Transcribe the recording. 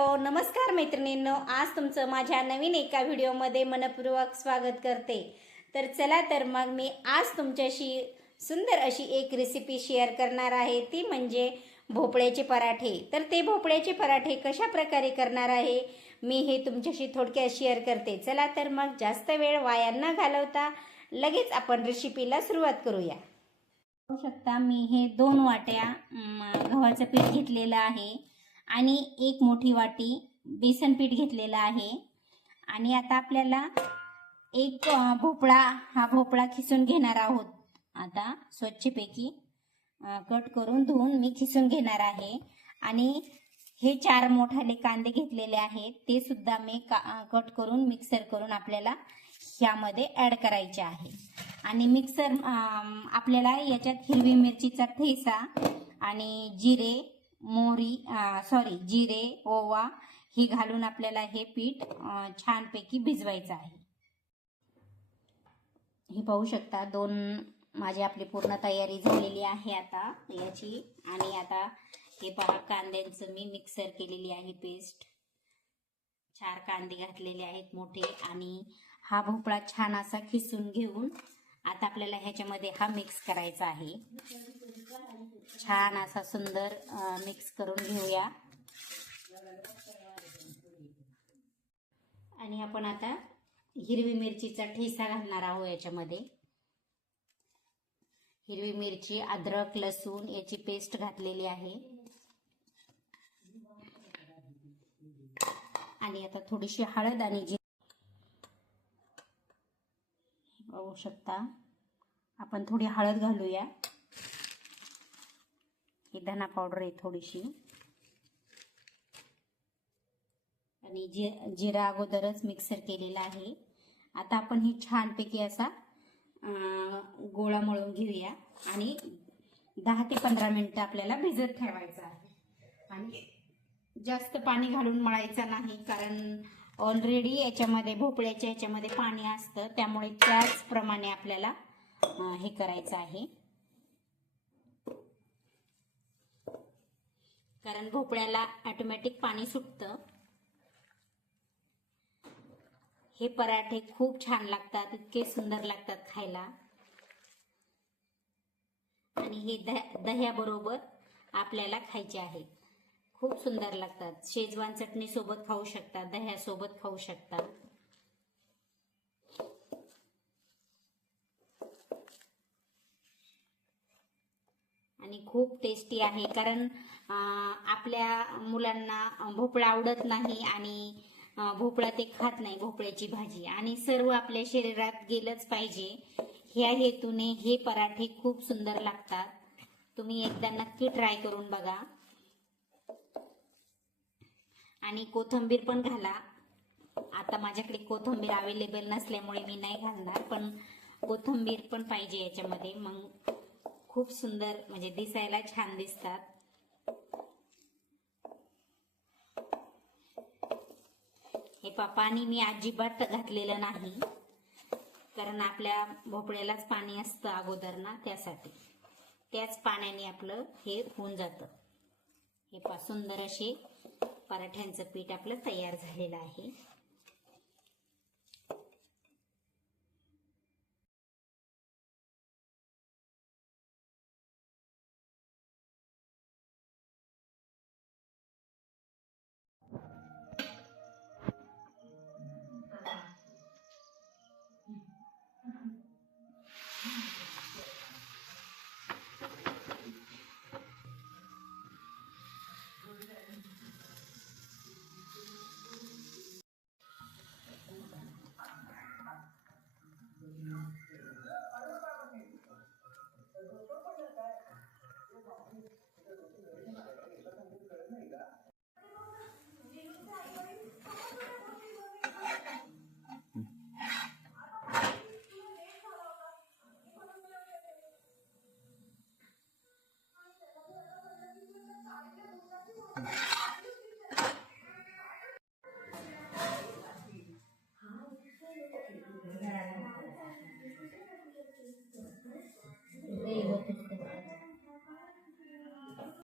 Hello नमस्कार मैत्रिणींनो. आज तुमचं माझ्या नवीन एका व्हिडिओमध्ये मनपूर्वक स्वागत करते. तर चला तर मग मी आज तुमच्याशी सुंदर अशी एक रेसिपी शेअर करणार आहे. ती म्हणजे भोपळ्याचे पराठे. तर ते भोपळ्याचे पराठे कशा प्रकारे करणार आहे मी हे तुमच्याशी थोडक्यात शेअर करते. चला तर मग जास्त वेळ वाया न घालवता लगेच आपण रेसिपीला सुरुवात करूया. पाहू शकता मी हे दोन वाट्या गव्हाचं पीठ घेतलेलं आहे. आणि एक मोठी वाटी बेसन पीठ घेतलेलं आहे. आणि आता आपल्याला एक भोपळा हा भोपळा खिसून घेणार आहोत. आता स्वच्छपैकी कट करून धुवून मी खिसून घेणार आहे. आणि हे चार मोठाले कांदे घेतलेले आहेत. ते सुद्धा मी का कट करून मिक्सर करून आपल्याला ह्यामध्ये ॲड करायचे आहे. आणि मिक्सर आपल्याला याच्यात हिरवी मिरचीचा ठेसा आणि जिरे मोहरी सॉरी जिरे ओवा ही घालून आपल्याला हे पीठ छानपैकी भिजवायचं आहे. हे पाहू शकता दोन माझी आपली पूर्ण तयारी झालेली आहे आता याची. आणि आता हे पहा कांद्यांचं मी मिक्सर केलेली आहे पेस्ट चार कांदे घातलेले आहेत मोठे. आणि हा भोपळा छान असा खिसून घेऊन आता आपल्याला ह्याच्यामध्ये हा मिक्स करायचा आहे. छान असा सुंदर मिक्स करून घेऊया. आणि आपण आता हिरवी मिरचीचा ठेसा घालणार आहोत याच्यामध्ये. हिरवी मिरची अद्रक लसूण याची पेस्ट घातलेली आहे. आणि आता थोडीशी हळद आणि बघू पाहू शकता. आपण थोडी हळद घालूया. ही धना पावडर आहे थोडीशी. आणि जि जिरा अगोदरच मिक्सर केलेला आहे. आता आपण ही छानपैकी असा गोळा मळून घेऊया. आणि दहा ते पंधरा मिनिटं आपल्याला भिजत ठेवायचं आहे. आणि जास्त पाणी घालून मळायचं नाही कारण ऑलरेडी याच्यामध्ये भोपळ्याच्या याच्यामध्ये पाणी असतं. त्यामुळे त्याचप्रमाणे आपल्याला हे करायचं आहे. कारण भोपळ्याला ऑटोमॅटिक पाणी सुटतं. हे पराठे खूप छान लागतात इतके सुंदर लागतात खायला. आणि हे दह्या दह्याबरोबर आपल्याला खायचे आहेत खूप सुंदर लागतात. शेजवान चटणी सोबत खाऊ शकता दह्यासोबत खाऊ शकता. आणि खूप टेस्टी आहे कारण आपल्या मुलांना भोपळा आवडत नाही आणि भोपळा ते खात नाही भोपळ्याची भाजी. आणि सर्व आपल्या शरीरात गेलंच पाहिजे. ह्या हेतूने हे पराठे खूप सुंदर लागतात. तुम्ही एकदा नक्की ट्राय करून बघा. आणि कोथंबीर पण घाला. आता माझ्याकडे कोथंबीर अवेलेबल नसल्यामुळे मी नाही घालणार पण कोथंबीर पण पाहिजे याच्यामध्ये. मग खूप सुंदर म्हणजे दिसायला छान दिसतात. हे पाणी मी अजिबात घातलेलं नाही कारण आपल्या भोपळ्यालाच पाणी असतं अगोदर ना त्यासाठी. त्याच पाण्याने आपलं हे होऊन जातं. हे पा सुंदर असे पराठ्यांचं पीठ आपलं तयार झालेलं आहे.